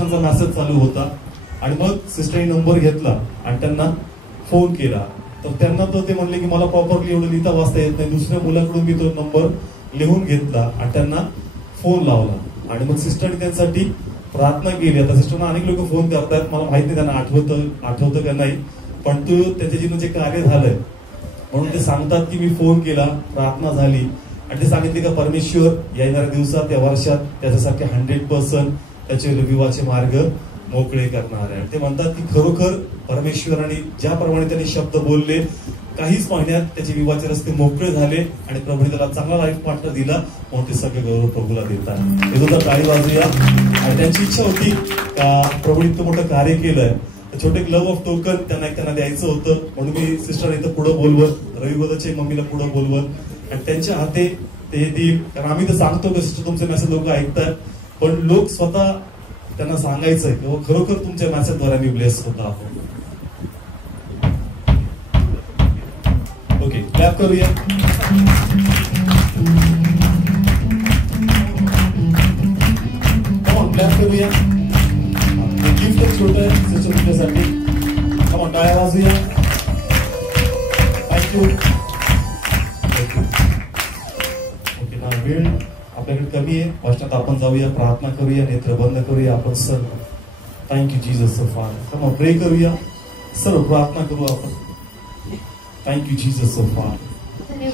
सिस्टरचा message चालू होता आणि मग सिस्टरने नंबर घेतला आणि त्यांना फोन केला. तर त्यांना तर ते म्हणले की मला प्रॉपरली एवढं लिहिता वाचता येत नाही. दुसऱ्या मुलाकडून मी तो नंबर लिहून घेतला आणि त्यांना फोन लावला आणि मग सिस्टरने त्यांच्यासाठी प्रार्थना केली. आता सिस्टरना अनेक लोक फोन करतात, मला माहित नाही त्यांना आठवतं का नाही, पण तो त्यांच्या जीवनात जे कार्य झालंय म्हणून ते सांगतात की मी फोन केला, प्रार्थना झाली आणि ते सांगितले का परमेश्वर येणाऱ्या दिवसात या वर्षात त्याच्यासाठी 100% त्याचे विवाहाचे मार्ग मोकळे करणार आहे. ते म्हणतात की खरोखर परमेश्वराने ज्याप्रमाणे त्यांनी शब्द बोलले काहीच महिन्यात त्याचे विवाहाचे रस्ते मोकळे झाले आणि प्रभूने त्याला चांगला लाईफ पार्टनर दिला, म्हणून ते सगळे गौरव प्रभूला देतात. हे सुद्धा टाळी वाजूया. आणि त्यांची इच्छा होती का प्रभूने इतकं मोठं कार्य केलंय, छोटे लव्ह ऑफ टोकन त्यांना द्यायचं होतं, म्हणून मी सिस्टर इथं पुढं बोलवत, रविवारच्या मम्मीला पुढं बोलवत आणि त्यांच्या हाते ते देईल. कारण आम्ही तर सांगतो की सिस्टर तुमचे मेसेज लोक ऐकतात, पण लोक स्वतः त्यांना सांगायचंय की खरोखर तुमच्या मेसेजद्वारे मी ब्लेस होतो आपण. ओके, क्लॅप करूया. कमॉन क्लॅप करूया. गिफ्ट छोटं आहे सिस्टर तुमच्यासाठी. कमॉन टाळ्या वाजूया. थँक्यू. ओके ना, वेळ आपल्याकडे कमी आहे. वाचनात आपण जाऊया, प्रार्थना करूया, नेत्र बंद करूया आपण सर्व. Thank you Jesus father. कमॉन प्रे करूया, सर्व प्रार्थना करू आपण. Thank you Jesus father.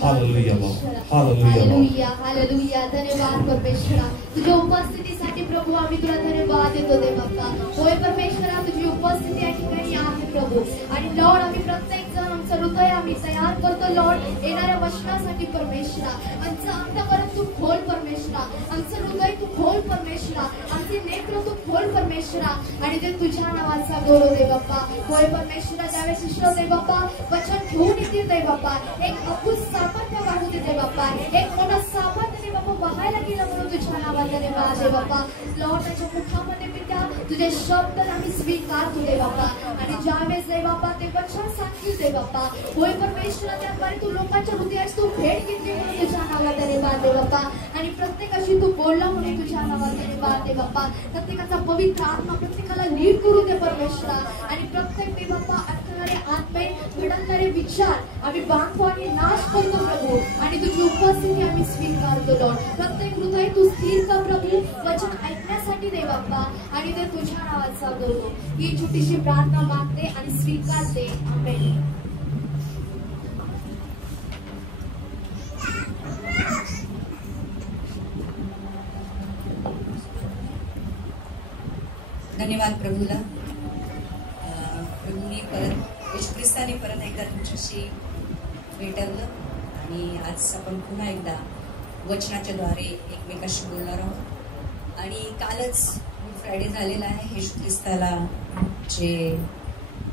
हालेलुया बाबा, हालेलुया, हालेलुया. धन्यवाद परमेश्वरा तुझ्या उपस्थितीसाठी प्रभू. आम्ही तुला धन्यवाद देतो दे बाप्पा. होय परमेश्वरा तुझी उपस्थिती या ठिकाणी आहे प्रभू. आणि लॉर्ड आम्ही प्रत्येक जण आमचं हृदय आम्ही तयार करतो लॉर्ड येणाऱ्या वचनासाठी परमेश्वरा. आमचं अंतःकरण तू खोल परमेश्वरा, आमचं हृदय तू खोल परमेश्वरा, आमचे नेत्र तू खोल परमेश्वरा आणि ते तुझ्या नावाचा गौरव दे बाप्पा. होय परमेश्वरा ज्यावेळेस शिष्य दे बाप्पा वचन घेऊन येतील दे बाप्पा, एक अद्भुत सामर्थ्य वाढू दे बाप्पा, एक मोठा सामर्थ्य दे बाप्पा व्हायला गेलं म्हणून तुझ्या नावाचा धन्यवाद दे बाप्पा. लॉर्ड त्याच्या मुखामध्ये पित्या तुझे शब्द आम्ही स्वीकारतो दे बाप्पा. आणि ज्यावेळेस दे बाप्पा ते वचन सांगतील दे बाप्पा. होय परमेश्वरा त्याद्वारे तू लोकांच्या हृदयास तू भेट घेतली म्हणून तुझ्या नावाचा धन्यवाद दे बाप्पा. आणि प्रत्येकाशी तू बोलला म्हणून तुझ्या नावाचा धन्यवाद दे बाप्पा. प्रत्येकाचा पवित्र आत्मा प्रत्येकाला लीड करू दे परमेश्वरा. आणि प्रत्येक दे बाप्पा अडकणारे आत्मे भडकणारे विचार आम्ही बांधतो आणि नाश करतो प्रभू. आणि तुझी उपस्थिती आम्ही स्वीकारतो लॉर्ड. प्रत्येक हृदय तू स्थिर कर प्रभू वचन ऐकण्यासाठी दे बाप्पा. आणि ते तुझ्या नावाचा गौरव. ही छोटीशी प्रार्थना मागते आणि स्वीकारते. आमेन. धन्यवाद प्रभूला. प्रभूने परत येशू ख्रिस्ताने परत एकदा तुमच्याशी भेटवलं आणि आज आपण पुन्हा एकदा वचनाच्या द्वारे एकमेकाशी बोलणार आहोत. आणि कालच गुड फ्रायडे झालेला आहे. येशू ख्रिस्ताला जे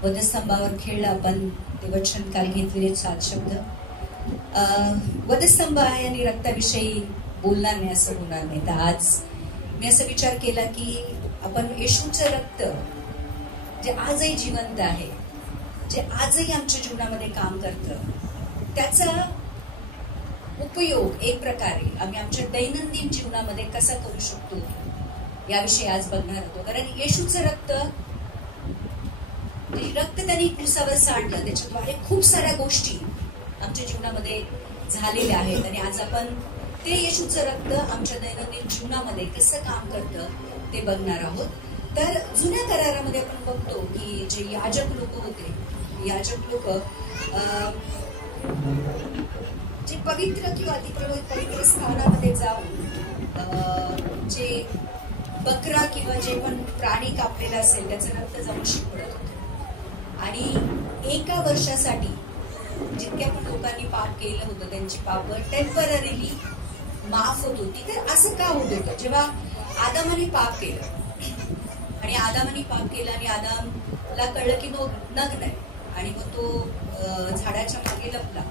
वधस्तंभावर खेळलं आपण ते वचन काल घेतलेले 7 शब्द. वधस्तंभ आहे आणि रक्ताविषयी बोलणार नाही असं होणार नाही. तर आज मी असा विचार केला की आपण येशूचं रक्त जे आजही जिवंत आहे, जे आजही आमच्या जीवनामध्ये काम करतं, त्याचा उपयोग एक प्रकारे आम्ही आमच्या दैनंदिन जीवनामध्ये कसा करू शकतो याविषयी आज बघणार होतो. कारण येशूचं रक्त त्यांनी क्रूसावर सांडलं, त्याच्याद्वारे खूप साऱ्या गोष्टी आमच्या जीवनामध्ये झालेल्या आहेत. आणि आज आपण ते येशूचं रक्त आमच्या दैनंदिन जीवनामध्ये कसं काम करतं ते बघणार आहोत. तर जुन्या करारामध्ये आपण बघतो की जे याजक लोक होते, याजक लोक जे पवित्र किंवा पवित्र स्थानामध्ये जाऊन जे बकरा किंवा जे पण प्राणी कापलेला असेल त्याचं रक्त जमिनीत पडत होतं. आणि एका वर्षासाठी जितक्या पण लोकांनी पाप केलं होतं त्यांची पाप टेम्पररीली माफ होत होती. तर असं का होत होतं? जेव्हा आदामाने पाप केलं आणि आदामाने पाप केलं आणि आदामला कळलं की नग्न आहे आणि मग तो झाडाच्या मागे लपला.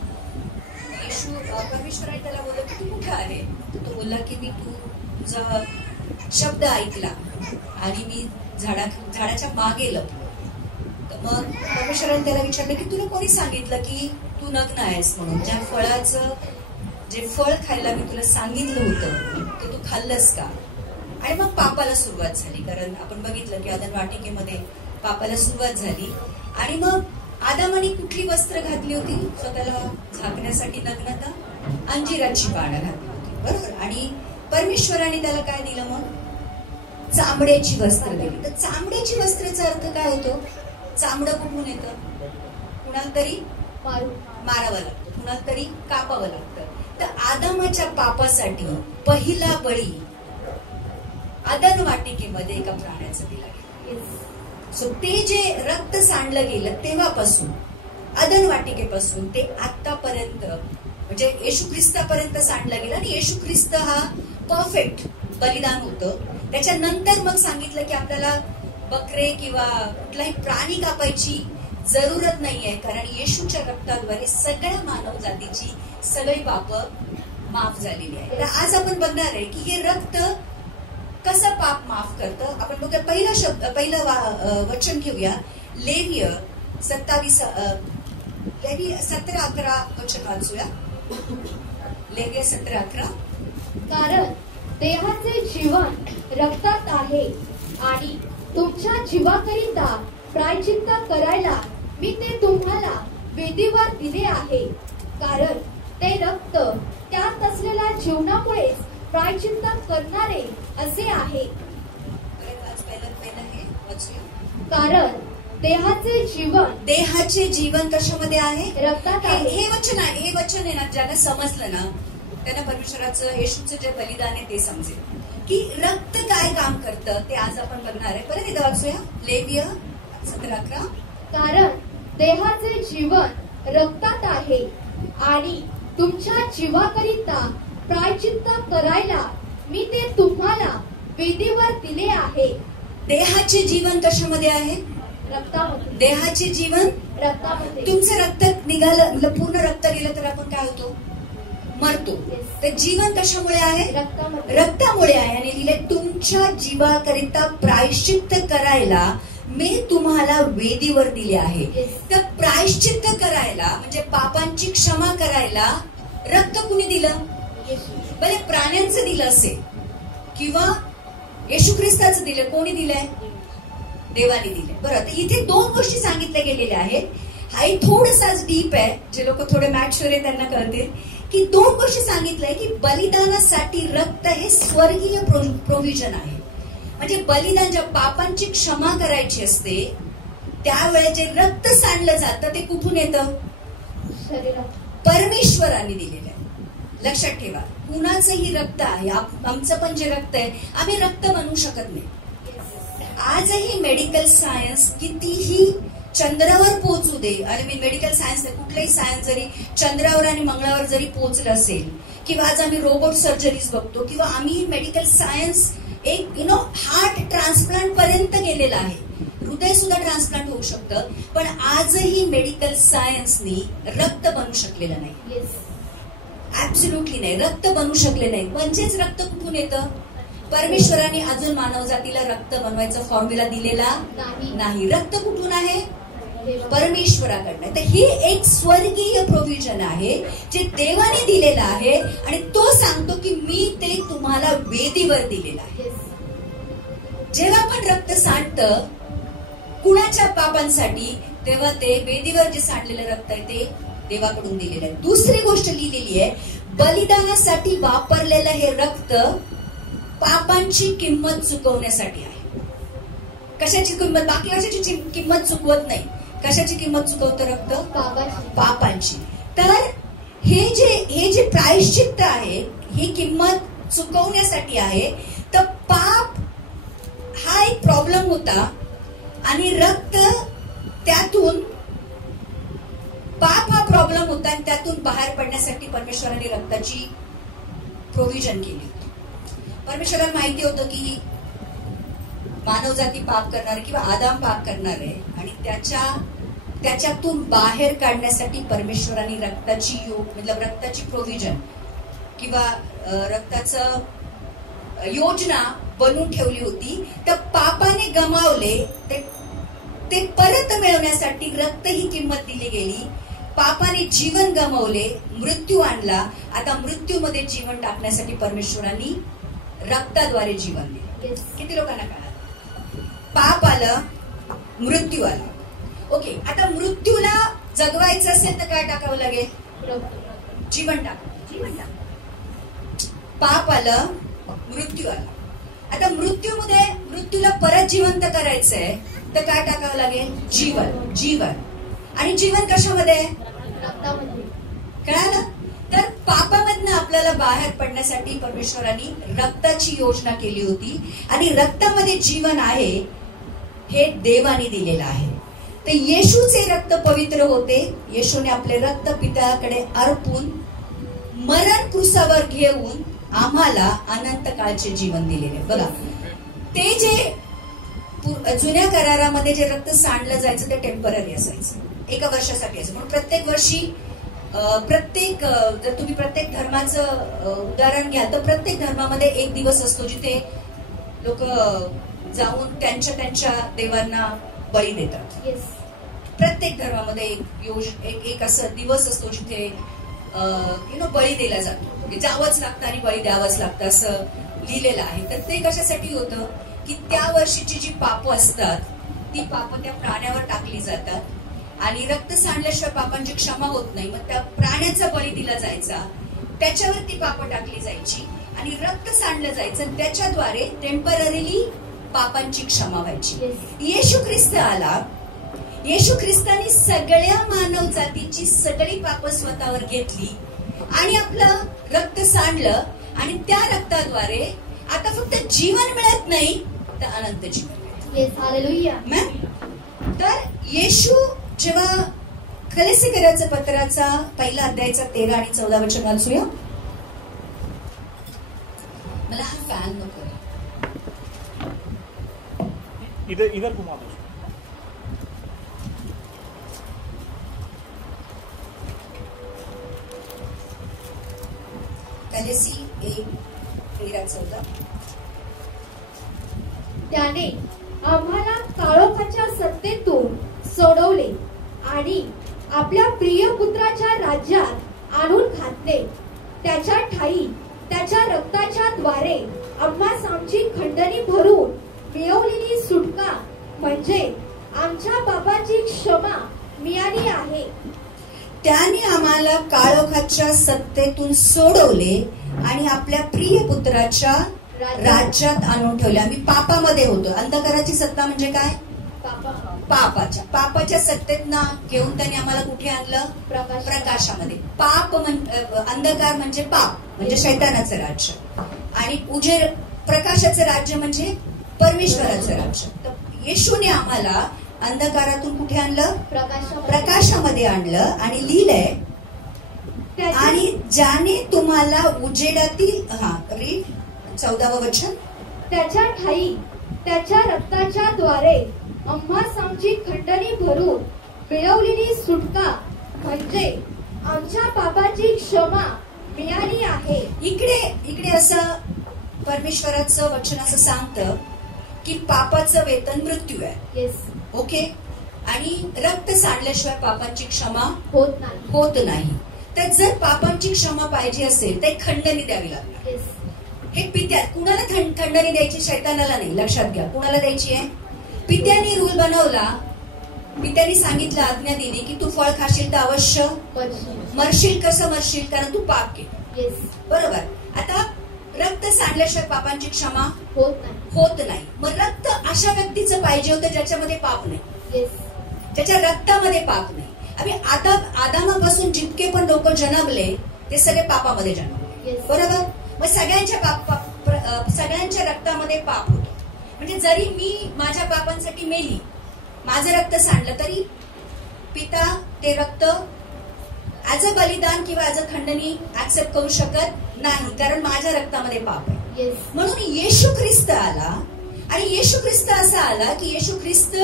येशू परमेश्वराने त्याला बोलला की तू कुठं आहे? तो बोलला की मी तुझा शब्द ऐकला आणि मी झाडाच्या मागे लपलो. तर मग परमेश्वराने त्याला विचारलं की तुला कोणी सांगितलं की तू नग्न आहेस म्हणून? ज्या फळाचं जे फळ खायला मी तुला सांगितलं होतं ते तू खाल्लंस का? आणि मग पापाला सुरुवात झाली. कारण आपण बघितलं की अदन वाटिकेमध्ये पापाला सुरुवात झाली. आणि मग आदामाने कुठली वस्त्र घातली होती स्वतःला झाकण्यासाठी? नग्नता, अंजिराची पानं घातली होती, बरोबर. आणि परमेश्वराने त्याला काय दिलं? मग चामड्याची वस्त्र दिली. तर चामड्याची वस्त्राचा अर्थ काय होतो? चामडं कुठून येतं? कुणाला तरी मारावं लागतं, कुणाला तरी कापावं लागतं. तर आदामाच्या पापासाठी पहिला बळी अदन वाटिकेमध्ये एका प्राण्याचं दिला गेला. सो ते जे रक्त सांडलं गेलं तेव्हापासून, अदन वाटिकेपासून ते आतापर्यंत, म्हणजे येशू ख्रिस्तापर्यंत सांडलं गेलं. आणि येशू ख्रिस्त हा परफेक्ट बलिदान होतं. त्याच्यानंतर मग सांगितलं की आपल्याला बकरे किंवा कुठलाही प्राणी कापायची जरूरत नाहीये, कारण येशूच्या रक्ताद्वारे सगळ्या मानव जातीची सगळी पापं माफ झालेली आहे. तर आज आपण बघणार आहे की हे रक्त कसं पाप माफ करतं. आपण बघूया पहिलं वचन घेऊया. लेव्य 17:11 वचन वाचूया. लेव्य 17:11. कारण देहाचे जीवन रक्तात आहे आणि तुमच्या जीवाकरिता प्रायश्चित्त करायला मी ते तुम्हाला वेदीवर दिले आहे. कारण ते रक्त त्यात असलेल्या जीवनामुळे प्रायश्चित्त करणारे असे आहे. कारण देहाचे जीवन कशामध्ये आहे? रक्तात आहे. हे वचन आहे ना, ज्यांना समजलं ना त्यांना परमेश्वराचं येशूचं जे बलिदान आहे ते समजेल की रक्त काय काम करतं. ते आज आपण बघणार आहे. परत एकदा वाचूया. लेव्य 17:11. कारण देहाचे जीवन रक्तात आहे आणि तुमच्या जीवाकरिता प्रायश्चित्त करायला मी ते तुम्हाला वेदीवर दिले आहे. देहाचे जीवन कशामध्ये आहे? रक्तामध्ये. देहाचे जीवन रक्तामध्ये. तुमचं रक्त निघालं, पूर्ण रक्त गेलं तर आपण काय होतो? मरतो. तर जीवन कशामुळे आहे? रक्तामुळे आहे. आणि लिहिले तुमच्या जीवाकरिता प्रायश्चित्त करायला मी तुम्हाला वेदीवर दिले आहे. तर प्रायश्चित्त करायला म्हणजे पापांची क्षमा करायला रक्त कुणी दिलं? भले प्राण्यांचं दिलं असेल किंवा येशू ख्रिस्ताचं दिलं. कोणी दिलंय? देवाने दिले. बरं, तर इथे दोन गोष्टी सांगितल्या गेलेल्या आहेत. हाही थोडासाच डीप आहे. जे लोक थोडे मॅच्युअर आहे त्यांना कळतील की दोन गोष्टी सांगितलंय की बलिदानासाठी रक्त हे स्वर्गीय प्रोव्हिजन आहे. म्हणजे बलिदान ज्या पापांची क्षमा करायची असते त्यावेळेस जे रक्त सांडलं जातं ते कुठून येतं? परमेश्वराने दिलेलं आहे. लक्षात ठेवा, कुणाचंही रक्त आहे, आमचं पण जे रक्त आहे आम्ही रक्त बनवू शकत नाही. आजही मेडिकल सायन्स कितीही चंद्रावर पोहोचू दे, आणि मी मेडिकल सायन्स नाही, कुठलंही सायन्स जरी चंद्रावर आणि मंगळावर जरी पोहोचलं असेल किंवा आज आम्ही रोबोट सर्जरीज बघतो किंवा आम्ही मेडिकल सायन्स एक हार्ट ट्रान्सप्लांट पर्यंत गेलेला आहे. हृदय सुद्धा ट्रान्सप्लांट होऊ शकतं, पण आजही मेडिकल सायन्सनी रक्त बनवू शकलेलं नाही. ऍब्सोल्युटली नाही, रक्त बनवू शकले नाही. म्हणजेच रक्त कुठून येतं? परमेश्वराने अजून मानव जातीला रक्त बनवायचा फॉर्म्युला दिलेला नाही. रक्त कुठून आहे? परमेश्वराकडनं. तर हे एक स्वर्गीय प्रोव्हिजन आहे जे देवाने दिलेलं आहे आणि तो सांगतो की मी ते तुम्हाला वेदीवर दिलेलं आहे. जेव्हा पण रक्त सांडतं कुणाच्या पापांसाठी, तेव्हा ते वेदीवर जे सांडलेलं रक्त आहे ते देवाकडून दिलेलं आहे. दुसरी गोष्ट लिहिलेली आहे, बलिदानासाठी वापरलेलं हे रक्त पापांची किंमत चुकवण्यासाठी आहे. कशाची किंमत? बाकी कशाची किंमत चुकवत नाही. कशाची किंमत चुकवतं रक्त? पापांची. तर हे जे प्रायश्चित्त आहे ही किंमत चुकवण्यासाठी आहे. तर पाप हा एक प्रॉब्लेम होता आणि रक्त त्यातून, पाप हा प्रॉब्लेम होता आणि त्यातून बाहेर पडण्यासाठी परमेश्वराने रक्ताची प्रोव्हिजन केली होती. परमेश्वराला माहिती होतं की मानव जाती पाप करणार किंवा आदाम पाप करणार आहे आणि त्याच्यातून बाहेर काढण्यासाठी परमेश्वराने रक्ताची प्रोव्हिजन किंवा रक्ताचं योजना बनवून ठेवली होती. तर पापाने गमावले ते परत मिळवण्यासाठी रक्त ही किंमत दिली गेली. पापाने जीवन गमावले, मृत्यू आणला, आता मृत्यूमध्ये जीवन टाकण्यासाठी परमेश्वरांनी रक्ताद्वारे जीवन दिले. Yes. किती लोकांना कळालं? पाप आलं, मृत्यू आला. ओके, आता मृत्यूला जगवायचं असेल तर काय टाकावं लागेल? जीवन टाक. पाप आलं, मृत्यू आला. आता मृत्यूला परत जिवंत करायचंय तर काय टाकावं लागेल? जीवन. आणि जीवन कशामध्ये? कळालं? तर पापामधनं आपल्याला बाहेर पडण्यासाठी परमेश्वरांनी रक्ताची योजना केली होती. आणि रक्तामध्ये जीवन आहे हे देवाने दिलेलं आहे. तर येशूचे रक्त पवित्र होते. येशूने आपले रक्त पित्याकडे अर्पून मरण क्रूसावर घेऊन आम्हाला अनंत काळचे जीवन दिलेले. बघा, ते जे जुन्या करारामध्ये जे रक्त सांडलं जायचं ते टेम्पररी असायचं, 1 वर्षासाठी असायचं. म्हणून प्रत्येक वर्षी जर तुम्ही प्रत्येक धर्माचं उदाहरण घ्याल तर प्रत्येक धर्मामध्ये एक दिवस असतो जिथे लोक जाऊन त्यांच्या देवांना बळी देतात. प्रत्येक धर्मामध्ये एक असं दिवस असतो जिथे बळी दिला जातो. जावंच लागतं आणि बळी द्यावंच लागतं असं लिहिलेलं आहे. तर ते कशासाठी होतं की त्या वर्षीची जी पापं असतात ती पापं त्या प्राण्यावर टाकली जातात आणि रक्त सांडल्याशिवाय पापांची क्षमा होत नाही. मग त्या प्राण्याचा बळी दिला जायचा, त्याच्यावर ती पापं टाकली जायची आणि रक्त सांडलं जायचं. त्याच्याद्वारे टेम्पररीली पापांची क्षमा व्हायची. येशू ख्रिस्त आला. येशू ख्रिस्तानी सगळ्या मानव जातीची सगळी पापं स्वतःवर घेतली आणि आपलं रक्त सांडलं आणि त्या रक्ताद्वारे आता फक्त जीवन मिळत नाही तर अनंत जीवन मिळतं. तर येशू जेव्हा कलेसिकराच्या पत्राचा 1 अध्यायाचा 13 आणि 14 वचन वाचूया. मला हा फॅन नको. इधर घुमा दो. कलेसी 1:13-14. त्याने आम्हाला काळोखाच्या सत्तेतून सोडवले आणि आपल्या प्रिय पुत्राच्या राज्यात आणून घातले. त्याच्या ठायी त्याच्या रक्ताच्या द्वारे आम्हास आमची खंडणी भरून मिळवलेली सुटका म्हणजे आमच्या पापाची क्षमा मिळाली आहे. त्याने आम्हाला काळोखाच्या सत्तेतून सोडवले आणि आपल्या प्रिय पुत्राच्या राज्यात आणून ठेवले. आम्ही पापामध्ये होतो. अंधकाराची सत्ता म्हणजे काय? पापाच्या सत्तेतना घेऊन त्याने आम्हाला कुठे आणलं? प्रकाशामध्ये. अंधकार म्हणजे पाप म्हणजे शैतानाचं राज्य आणि उजेड प्रकाशाचं राज्य म्हणजे परमेश्वराचं राज्य. तर येशूने आम्हाला अंधकारातून कुठे आणलं? प्रकाशामध्ये आणलं आणि लिहिलंय आणि ज्याने तुम्हाला उजेडातील 14वं वचन. त्याच्या ठायी त्याच्या रक्ताच्या द्वारे आम्हास आमची खंडणी भरून मिळवलेली सुटका म्हणजे आमच्या पापाची क्षमा मिळाली आहे. इकडे असं परमेश्वराचं वचन असं सांगतं की पापाचं वेतन मृत्यू आहे. ओके, आणि रक्त सांडल्याशिवाय पापांची क्षमा होत नाही. तर जर पापांची क्षमा पाहिजे असेल तर खंडणी द्यावी लागणार. हे पित्या कुणाला खंडणी द्यायची? शैतानाला नाही. लक्षात घ्या, कुणाला द्यायची आहे? पित्याने रूल बनवला. पित्याने सांगितलं, आज्ञा दिली की तू फळ खाशील तर अवश्य मरशील. कसं मरशील? कारण तू पाप केलं. बरोबर. आता रक्त सांडल्याशिवाय पापांची क्षमा होत नाही. मग रक्त अशा व्यक्तीचं पाहिजे होतं ज्याच्यामध्ये पाप नाही, ज्याच्या रक्तामध्ये पाप नाही. आम्ही आदामापासून जितके पण लोक जन्मले ते सगळे पापामध्ये जन्मले. बरोबर. मग सगळ्यांच्या रक्तामध्ये पाप होतं. म्हणजे जरी मी माझ्या पापांसाठी मेली, माझं रक्त सांडलं तरी पिता ते रक्त ऍज अ बलिदान किंवा ऍज अ खंडणी ऍक्सेप्ट करू शकत नाही, कारण माझ्या रक्तामध्ये पाप आहे. म्हणून येशू ख्रिस्त आला आणि येशू ख्रिस्त असा आला की येशू ख्रिस्त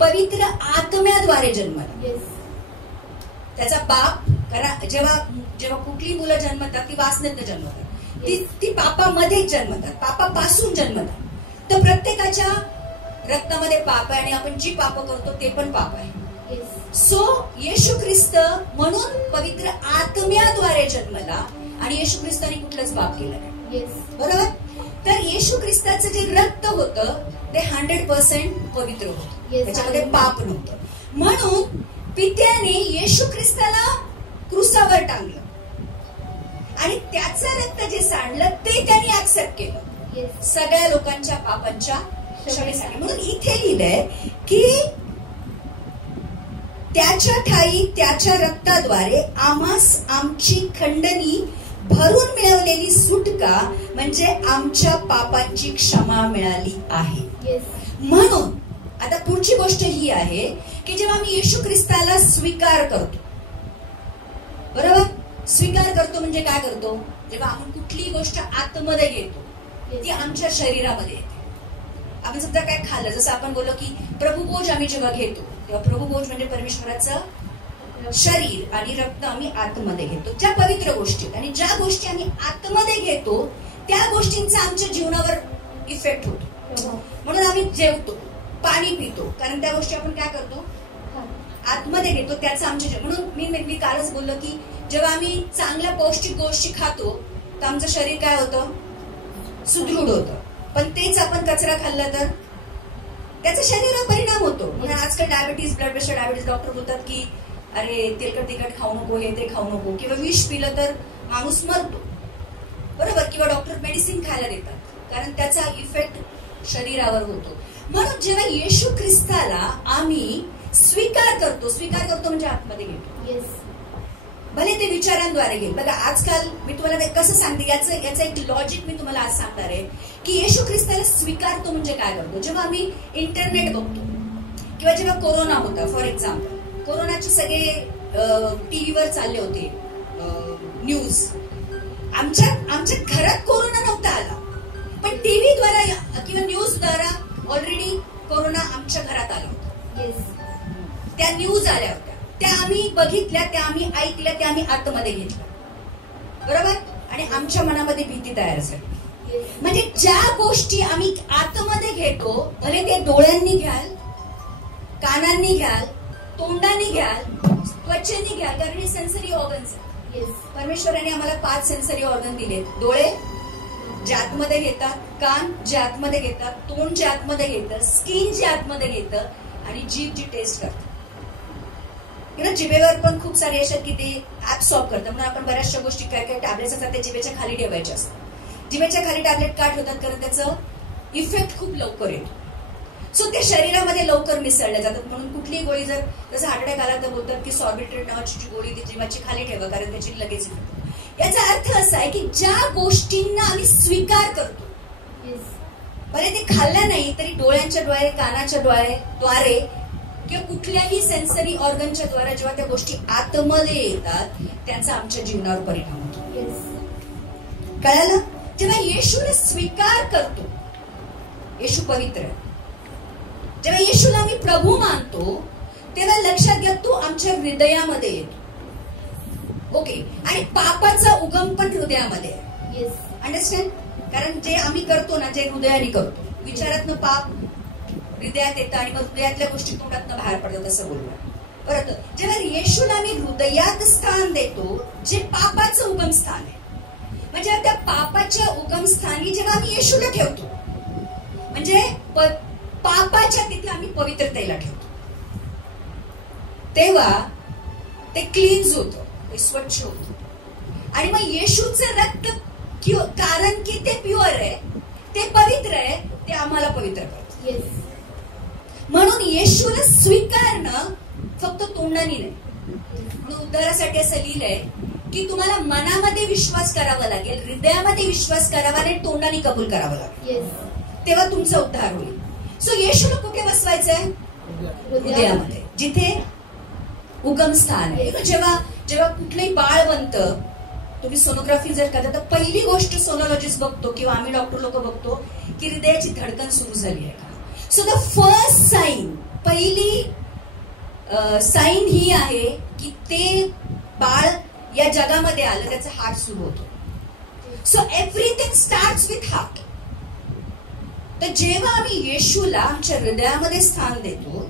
पवित्र आत्म्याद्वारे जन्मला. त्याचा बाप, कारण जेव्हा कुठली मुलं जन्मतात ती वासनेतनं जन्मतात, ती पापामध्येच जन्मतात, पापापासून जन्मतात. तर प्रत्येकाच्या रक्तामध्ये पाप आहे आणि आपण जी पाप करतो ते पण पाप आहे. सो येशू ख्रिस्त म्हणून पवित्र आत्म्याद्वारे जन्मला आणि येशू ख्रिस्ताने कुठलंच पाप केलं नाही. बरोबर. तर येशू ख्रिस्ताचं जे रक्त होतं ते 100% पवित्र होतं, त्याच्यामध्ये पाप नव्हतं. म्हणून पित्याने येशू ख्रिस्ताला क्रुसावर टांगलं आणि त्याचं रक्त जे सांडलं ते त्यांनी ऍक्सेप्ट केलं सगळ्या लोकांच्या पापांच्या क्षमेसाठी. म्हणून इथे लिहिलंय की त्याच्या ठायी त्याच्या रक्ताद्वारे आम्हास आमची खंडणी भरून मिळवलेली सुटका म्हणजे आमच्या पापांची क्षमा मिळाली आहे. म्हणून आता पुढची गोष्ट ही आहे की जेव्हा आम्ही येशू ख्रिस्ताला स्वीकार करतो, बरोबर, स्वीकार करतो म्हणजे काय करतो, जेव्हा आपण कुठलीही गोष्ट आतमध्ये घेतो ती आमच्या शरीरामध्ये येते. आपण समजा काय खाल्लं, जसं आपण बोललो की प्रभुभोज आम्ही जेव्हा घेतो तेव्हा प्रभुभोज म्हणजे परमेश्वराचं शरीर आणि रक्त आम्ही आतमध्ये घेतो, ज्या पवित्र गोष्टी. आणि ज्या गोष्टी आम्ही आतमध्ये घेतो त्या गोष्टींचा आमच्या जीवनावर इफेक्ट होतो. म्हणून आम्ही जेवतो, पाणी पितो, कारण त्या गोष्टी आपण काय करतो, आतमध्ये घेतो, त्याचं आमच्या. म्हणून मी कालच बोललो की जेव्हा आम्ही चांगल्या पौष्टिक गोष्टी खातो तर आमचं शरीर काय होतं, सुदृढ होतं. पण तेच आपण कचरा खाल्ला तर त्याचा शरीरावर परिणाम होतो. म्हणून आजकाल diabetes, blood pressure, diabetes, doctor बोलतात की अरे तेलकट तिखट खाऊ नको, हे ते खाऊ नको, किंवा विष पिलं तर माणूस मरतो, बरोबर, किंवा डॉक्टर मेडिसिन खायला देतात कारण त्याचा इफेक्ट शरीरावर होतो. म्हणून जेव्हा येशू ख्रिस्ताला आम्ही स्वीकार करतो म्हणजे आतमध्ये घेतो, भले ते विचारांद्वारे घेईल. बघा आजकाल मी तुम्हाला कसं सांगते, याचं एक लॉजिक मी तुम्हाला आज सांगणार आहे की येशू ख्रिस्ताला स्वीकारतो म्हणजे काय करतो. जेव्हा आम्ही इंटरनेट बघतो किंवा जेव्हा कोरोना होता, फॉर एक्झाम्पल, कोरोनाचे सगळे टीव्हीवर चालले होते न्यूज. आमच्या घरात कोरोना नव्हता आला, पण टीव्ही द्वारा किंवा न्यूज द्वारा ऑलरेडी कोरोना आमच्या घरात आला होता. त्या न्यूज आल्या होत्या, त्या आम्ही बघितल्या, त्या आम्ही ऐकल्या, त्या आम्ही आतमध्ये घेतल्या, बरोबर, आणि आमच्या मनामध्ये भीती तयार झाली. म्हणजे ज्या गोष्टी आम्ही आतमध्ये घेतो, भले ते डोळ्यांनी घ्याल, कानांनी घ्याल, तोंडाने घ्याल, त्वचेने घ्याल, कारण हे सेन्सरी ऑर्गन्स आहेत. परमेश्वराने आम्हाला 5 सेन्सरी ऑर्गन दिले. डोळे जे आतमध्ये घेतात, कान जे आतमध्ये घेतात, तोंड जे आतमध्ये घेतं, स्किन जे आतमध्ये घेतं, आणि जीभ जी टेस्ट करतात. जिभेवर पण खूप सारे असे की ते ऍब्सॉर्ब करतात. म्हणून आपण बऱ्याचशा गोष्टी काय टॅबलेट्स असतात ते जिभेच्या खाली ठेवायचे असतात. जिभेच्या खाली टॅबलेट का ठेवतात, कारण त्याचं इफेक्ट खूप लवकर येतो. सो ते शरीरामध्ये लवकर मिसळले जातात. म्हणून कुठलीही गोळी, जर जसं हार्ट अटॅक आला तर बोलतात की सॉर्बिट्रेट नावाची जी गोळी ती जिभेची खाली ठेवा, कारण त्याची लगेच इफेक्ट. याचा अर्थ असा आहे की ज्या गोष्टींना आम्ही स्वीकार करतो, बरे ते खाल्ल्या नाही तरी डोळ्यांच्या द्वारे, कानाच्या द्वारे किंवा कुठल्याही सेन्सरी ऑर्गनच्या द्वारे जेव्हा त्या गोष्टी आतमध्ये येतात त्यांचा आमच्या जीवनावर परिणाम होतो. कळालं? जेव्हा येशूने स्वीकार करतो, येशू पवित्र आहे, जेव्हा येशूला आम्ही प्रभू मानतो तेव्हा लक्षात घ्या तो आमच्या हृदयामध्ये येतो. ओके, आणि पापाचा उगम पण हृदयामध्ये आहे. अंडरस्टँड? कारण जे आम्ही करतो ना, जे हृदयाने करतो, विचारातनं पाप हृदयात येतं आणि मग हृदयातल्या गोष्टी तोंडातनं बाहेर पडतात, असं बोलूया. परत जेव्हा येशूला आम्ही हृदयात स्थान देतो, जे पापाचं उगम स्थान आहे, म्हणजे त्या पापाच्या उगम स्थानी जेव्हा आम्ही येशूला ठेवतो, म्हणजे पापाच्या तिथे आम्ही पवित्रतेला ठेवतो, तेव्हा ते क्लीन्स होतं, ते स्वच्छ होतं. आणि मग येशूचं रक्त, कारण की ते प्युअर आहे, ते पवित्र आहे, ते आम्हाला पवित्र करतं. म्हणून येशूला स्वीकारणं फक्त तोंडाने नाही. म्हणून उद्धारासाठी असं लिहिलंय की तुम्हाला मनामध्ये विश्वास करावा लागेल, हृदयामध्ये विश्वास करावा आणि तोंडाने कबूल करावं लागेल, तेव्हा तुमचा उद्धार होईल. सो येशूला कुठे बसवायचंय? हृदयामध्ये, जिथे उगम स्थान आहे. जेव्हा कुठलंही बाळ बनतं, तुम्ही सोनोग्राफी जर करता तर पहिली गोष्ट सोनोलॉजिस्ट बघतो किंवा आम्ही डॉक्टर लोक बघतो की हृदयाची धडकन सुरू झाली आहे का. सो द फर्स्ट साईन, पहिली साईन ही आहे की ते बाळ या जगामध्ये आलं, त्याचा हार्ट सुरू होतो. So everything starts with heart. तर जेव्हा आम्ही येशूला आमच्या हृदयामध्ये स्थान देतो,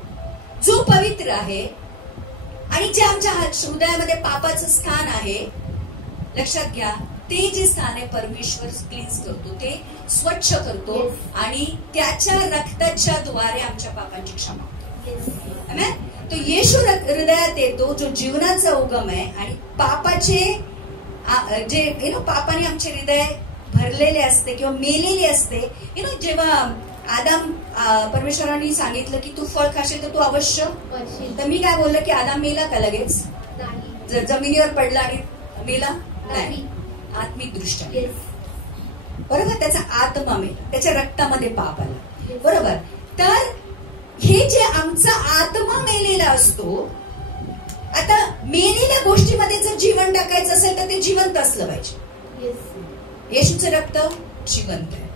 जो पवित्र आहे, आणि जे आमच्या हृदयामध्ये पापाचं स्थान आहे, लक्षात घ्या, ते जे स्थान आहे परमेश्वर क्लीन्स करतो, ते स्वच्छ करतो आणि त्याच्या रक्ताच्या द्वारे आमच्या पापांची क्षमा होते. आमेन. तो येशू हृदयात येतो जो जीवनाचा उगम आहे आणि पापाचे जे पापाने आमचे हृदय भरलेले असते किंवा मेलेले असते. जेव्हा आदाम परमेश्वरांनी सांगितलं की तू फळ खाशील तर तू अवश्य, तर मी काय बोललं की आदाम मेला का लगेच? जर जमिनीवर पडला आणि मेला नाही, आत्मिक दृष्ट्या बरोबर, त्याचा आत्मा मेला, त्याच्या रक्तामध्ये पाप आला बरोबर. तर हे जे आमचा आत्मा मेलेला असतो, आता मेलेल्या गोष्टीमध्ये जर जीवन टाकायचं असेल तर ते जिवंत असलं पाहिजे. येशूचं रक्त जिवंत आहे.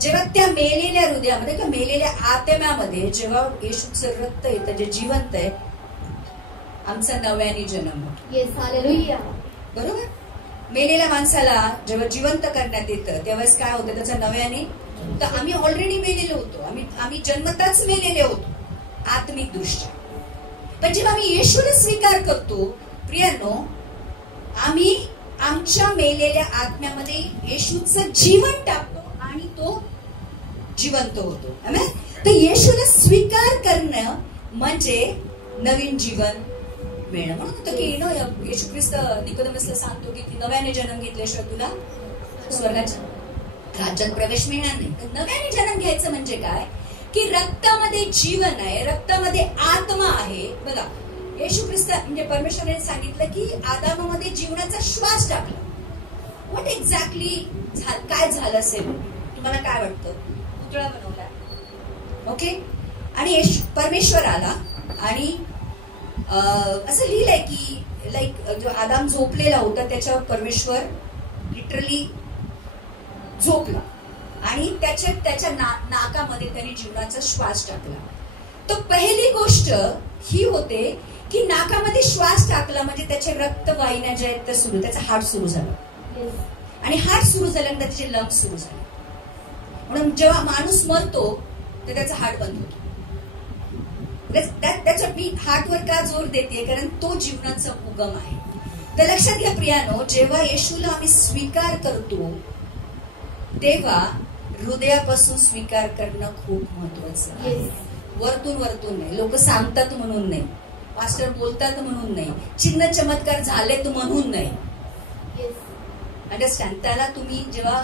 जेव्हा त्या मेलेल्या हृदयामध्ये किंवा मेलेल्या आत्म्यामध्ये जेव्हा येशूचं रक्त येतं जे जिवंत आहे, आमचा नव्याने जन्म बरोबर. मेलेल्या माणसाला जेव्हा जिवंत करण्यात येतं त्यावेळेस काय होतं? त्याचा नव्याने, तर आम्ही ऑलरेडी मेलेलो होतो, आम्ही जन्मताच मेलेले होतो आत्मिक दृष्ट्या. पण जेव्हा आम्ही येशूला स्वीकार करतो प्रियांनो, आम्ही आमच्या मेलेल्या आत्म्यामध्ये येशूचं जीवन टाकतो आणि तो जिवंत होतो. तर येशूला स्वीकार करणं म्हणजे नवीन जीवन मिळणं. म्हणून होतं की येशू ख्रिस्त निकोदेमसला सांगतो की नव्याने जन्म घेतल्याशिवाय तुला स्वर्गाच्या राज्यात प्रवेश मिळणार नाही. तर नव्याने जन्म घ्यायचं म्हणजे काय? की रक्तामध्ये जीवन आहे, रक्तामध्ये आत्मा आहे. बघा, येशू ख्रिस्त म्हणजे परमेश्वराने सांगितलं की आदामामध्ये जीवनाचा श्वास टाकला. व्हॉट एक्झॅक्टली काय झालं असेल? तुम्हाला काय वाटतं? पुतळा बनवला, ओके, आणि परमेश्वर आला आणि असं लिहिलंय की जो आदाम झोपलेला होता त्याच्यावर परमेश्वर लिटरली झोपला आणि त्याच्या नाकामध्ये त्यांनी जीवनाचा श्वास टाकला. तर पहिली गोष्ट ही होते की नाकामध्ये श्वास टाकला म्हणजे त्याचे रक्तवाहिन्या ज्या आहेत त्या सुरू, त्याचा हार्ट सुरू झाला आणि हार्ट सुरू झाल्यानंतर त्याचे लंग्स सुरू झाले. म्हणून जेव्हा माणूस मरतो तर त्याचा हार्ट बंद होतो. मी हार्टवर का जोर देते? कारण तो जीवनाचा उगम आहे. तर लक्षात घ्या प्रियानो, जेव्हा येशूला आम्ही स्वीकार करतो तेव्हा हृदयापासून स्वीकार करणं खूप महत्वाचं आहे. वरतून नाही, लोक सांगतात म्हणून नाही, पास्टर बोलतात म्हणून नाही, चिन्ह चमत्कार झालेत म्हणून नाही. अंडरस्टँड? त्याला तुम्ही जेव्हा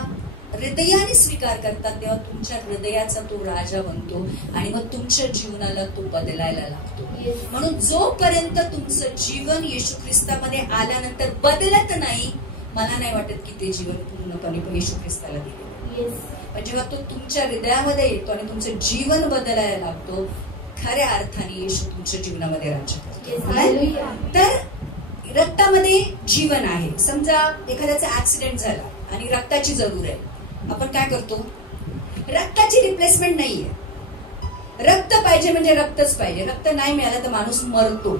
हृदयाने स्वीकार करतात तेव्हा तुमच्या हृदयाचा तो राजा बनतो आणि मग तुमच्या जीवनाला तो बदलायला लागतो. म्हणून जोपर्यंत तुमचं जीवन येशू ख्रिस्तामध्ये आल्यानंतर बदलत नाही, मला नाही वाटत की ते जीवन पूर्णपणे येशू ख्रिस्ताला दिले. पण जेव्हा तो तुमच्या हृदयामध्ये येतो आणि तुमचं जीवन बदलायला लागतो, खऱ्या अर्थाने येशू तुमच्या जीवनामध्ये राज्य करतो. तर रक्तामध्ये जीवन आहे. समजा एखाद्याचा ऍक्सिडेंट झाला आणि रक्ताची जरूर आहे, आपण काय करतो? रक्ताची रिप्लेसमेंट नाहीये. रक्त पाहिजे म्हणजे रक्तच पाहिजे. रक्त नाही मिळालं तर माणूस मरतो.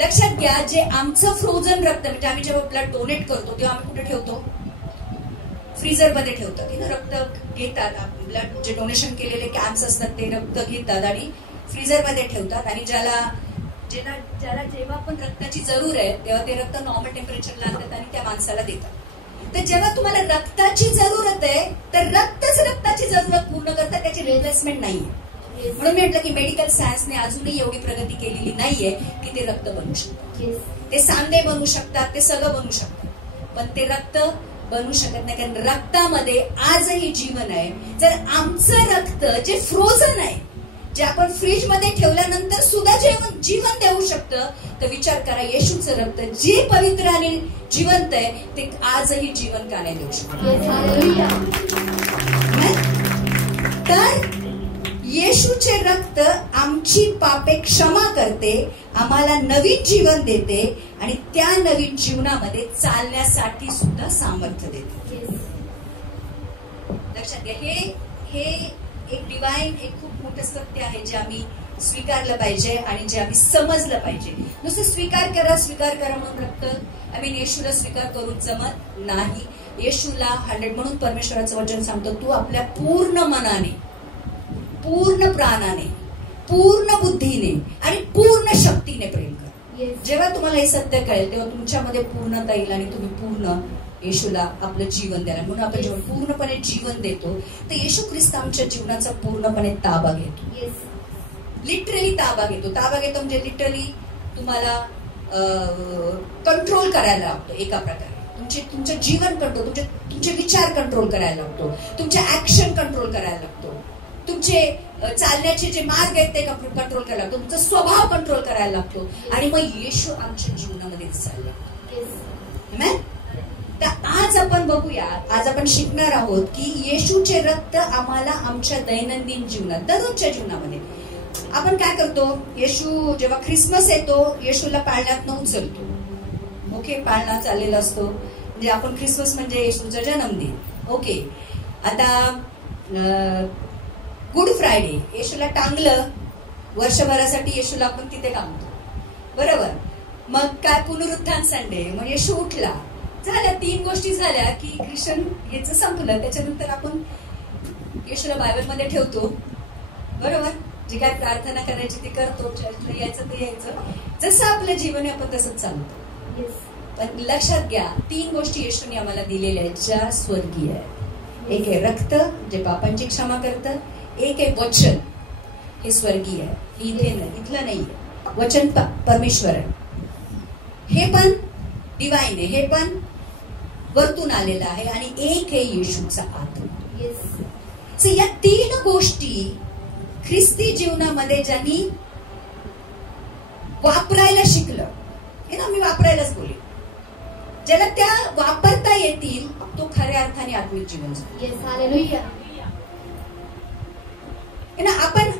लक्षात घ्या, जे आमचं फ्रोझन रक्त म्हणजे आम्ही जेव्हा ब्लड डोनेट करतो तेव्हा आम्ही कुठे ठेवतो? फ्रीझर मध्ये ठेवतात. रक्त घेतात, ब्लड जे डोनेशन केलेले कॅम्प्स असतात ते रक्त घेतात आणि फ्रीझर मध्ये ठेवतात आणि ज्याला जेव्हा पण रक्ताची जरूर आहे तेव्हा ते रक्त नॉर्मल टेम्परेचरला आणतात आणि त्या माणसाला देतात. तर जेव्हा तुम्हाला रक्ताची जरूरत आहे तर रक्तच रक्ताची जरूरत पूर्ण करतात, त्याची रिप्लेसमेंट नाहीये. म्हणून मी म्हटलं की मेडिकल सायन्सने अजूनही एवढी प्रगती केलेली नाहीये की ते रक्त बनवू शकतात. ते सांधे बनवू शकतात, ते सगळं बनवू शकतात, पण ते रक्त बनवू शकत नाही. कारण रक्तामध्ये आजही जीवन आहे. जर आमचं रक्त जे फ्रोझन आहे, जे आपण फ्रीज मध्ये ठेवल्यानंतर सुद्धा जीवन देऊ शकतं, तर विचार करा येशूचं रक्त जे पवित्र आणि जिवंत आहे ते आजही जीवन का नाही देऊ शकत? तर येशूचे रक्त आमची पापे क्षमा करते, आम्हाला नवीन जीवन देते आणि त्या नवीन जीवनामध्ये चालण्यासाठी सुद्धा सामर्थ्य देते. लक्षात घ्या, हे एक डिवाइन, एक खूप मोठं सत्य आहे जे आम्ही स्वीकारलं पाहिजे आणि जे आम्ही समजलं पाहिजे. नुसतं स्वीकार करा म्हणून रक्त येशूला स्वीकार करून जमत नाही. येशूला 100 म्हणून परमेश्वराचं वचन सांगतो, तू आपल्या पूर्ण मनाने, पूर्ण प्राणाने, पूर्ण बुद्धीने आणि पूर्ण शक्तीने प्रेम कर. जेव्हा तुम्हाला हे सत्य कळेल तेव्हा तुमच्यामध्ये पूर्णता येईल आणि तुम्ही पूर्ण येशूला आपलं जीवन द्यायला. म्हणून आपण जेव्हा पूर्णपणे जीवन देतो तर येशू ख्रिस्त आमच्या जीवनाचा पूर्णपणे ताबा घेतो. लिटरली ताबा घेतो. ताबा घेतो म्हणजे लिटरली तुम्हाला कंट्रोल करायला लागतो. एका प्रकारे तुमचं जीवन कंट्रोल, तुमचे विचार कंट्रोल करायला लागतो, तुमचे ऍक्शन कंट्रोल करायला लागतो, तुमचे चालण्याचे जे मार्ग आहेत ते कंट्रोल करायला लागतो, तुमचा स्वभाव कंट्रोल करायला लागतो. आणि मग येशू आमच्या जीवनामध्ये चालला. तर आज आपण बघूया, आज आपण शिकणार आहोत की येशूचे रक्त आम्हाला आमच्या दैनंदिन जीवनात, दररोजच्या जीवनामध्ये आपण काय करतो. येशू जेव्हा ख्रिसमस येतो, येशूला पाळण्यातनं उचलतो. ओके, पाळणा चाललेला असतो. म्हणजे आपण ख्रिसमस म्हणजे येशूचा जन्मदिन. ओके, आता गुड फ्रायडे येशूला टांगलं. वर्षभरासाठी येशूला आपण तिथे टांगतो, बरोबर. मग काय पुनरुत्थान संडे, मग येशू उठला. झाल्या 3 गोष्टी झाल्या की ख्रिश्चन याचं संपलं. त्याच्यानंतर आपण येशूला बायबलमध्ये ठेवतो, बरोबर. जे काय प्रार्थना करायची ती करतो, चर्चला यायचं ते यायचं. जसं आपलं जीवन आहे आपण तसंच चालतो. पण लक्षात घ्या, 3 गोष्टी येशूने आम्हाला दिलेल्या आहेत ज्या स्वर्गीय आहे. एक आहे रक्त जे पापांची क्षमा करतं, एक आहे वचन, हे स्वर्गीय आहे, इथे नाही, इथलं नाही. वचन परमेश्वर आहे, हे पण डिवाइन आहे, हे पण वरतून आलेलं आहे. आणि एक आहे येशूचा आत्मा. सो या 3 गोष्टी ख्रिस्ती जीवनामध्ये ज्यांनी वापरायला शिकलं, हे ना मी वापरायलाच बोले, ज्याला त्या वापरता येतील तो खऱ्या अर्थाने आत्मिक जीवन जगतो.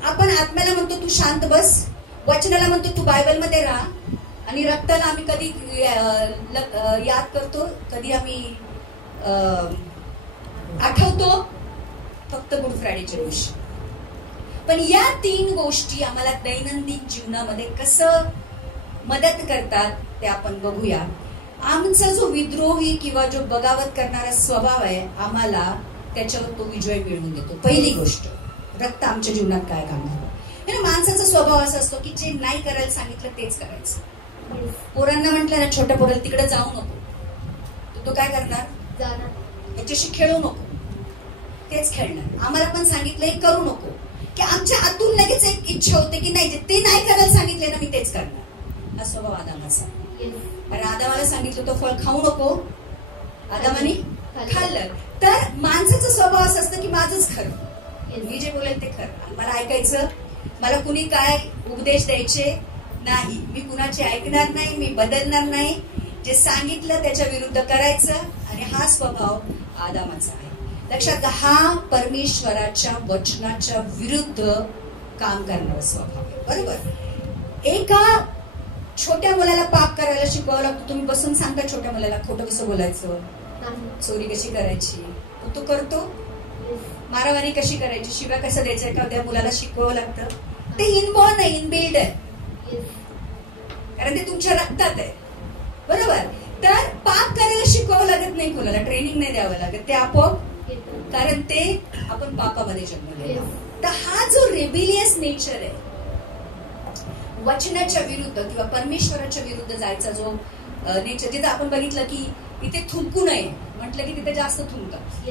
आपण आत्म्याला म्हणतो तू शांत बस, वचनाला म्हणतो तू बायबलमध्ये राहा, आणि रक्ताला आम्ही कधी याद करतो, कधी आम्ही आठवतो फक्त गुड फ्रायडेच्या दिवशी. पण या 3 गोष्टी आम्हाला दैनंदिन जीवनामध्ये कसं मदत करतात ते आपण बघूया. आमचा जो विद्रोही किंवा जो बगावत करणारा स्वभाव आहे, आम्हाला त्याच्यावर तो विजय मिळवून देतो. पहिली गोष्ट, रक्त आमच्या जीवनात काय काम करतं. माणसाचा स्वभाव असा असतो की जे नाही करायला सांगितलं तेच करायचं. पोरांना म्हटलं ना, छोट्या पोराला तिकडे जाऊ नको, तो काय करणार, याच्याशी खेळू नको, तेच खेळणार. आम्हाला पण सांगितलं हे करू नको, की आमच्या आतून लगेच एक इच्छा होते की नाही, ते नाही करायला सांगितले ना मी तेच करणार. हा स्वभाव आदामाचा. कारण आदामाला सांगितलं तो फळ खाऊ नको, आदामाने खाल्लं. तर माणसाचा स्वभाव असं असतं की माझंच खरं, मी जे बोलेल ते खरं, मला ऐकायचं, मला कुणी काय उपदेश द्यायचे नाही, मी कुणाचे ऐकणार नाही, मी बदलणार नाही, जे सांगितलं त्याच्या विरुद्ध करायचं. आणि हा स्वभाव आदामाचा आहे. लक्षात घ्या, हा परमेश्वराच्या वचनाच्या विरुद्ध काम करणारा स्वभाव आहे, बरोबर. एका छोट्या मुलाला पाप करायला शिकवावं लागतं. तुम्ही बसून सांगता छोट्या मुलाला खोटं कसं बोलायचं, चोरी कशी करायची, तो करतो. मारामारी कशी करायची, शिव्या कसं द्यायचं, एखाद्या मुलाला शिकवावं लागतं. ते इनबॉर्न आहे, इनबिल्ड आहे, कारण ते तुमच्या रक्तात आहे, बरोबर. तर पाप करायला शिकवावं लागत नाही, मुलाला ट्रेनिंग नाही द्यावं लागत, ते आपोआप, कारण ते आपण पापामध्ये जन्मलेलो. तर हा जो रेबिलियस नेचर आहे, वचनाच्या विरुद्ध किंवा परमेश्वराच्या विरुद्ध जायचा जो नेचर, जिथं आपण बघितलं की इथे थुंकू नये म्हटलं की तिथे जास्त थुंकतात.